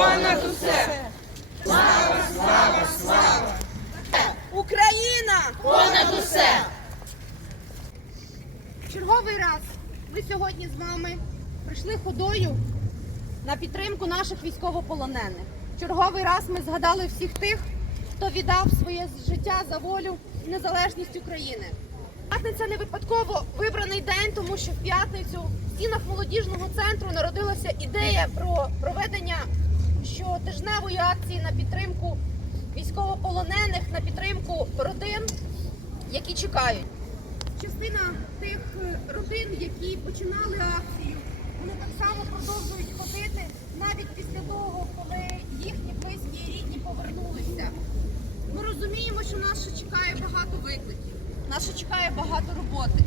понад усе. Слава, слава, слава! Україна! Понад усе! Черговий раз ми сьогодні з вами прийшли ходою на підтримку наших військовополонених. Черговий раз ми згадали всіх тих, хто віддав своє життя за волю і незалежність України. П'ятниця не випадково вибраний день, тому що в п'ятницю в стінах молодіжного центру народилася ідея про проведення щотижневої акції на підтримку військовополонених, на підтримку родин, які чекають. Частина тих е, родин, які починали акцію, вони так само продовжують ходити навіть після того, коли їхні близькі і рідні повернулися. Ми розуміємо, що нас чекає багато викликів, нас чекає багато роботи.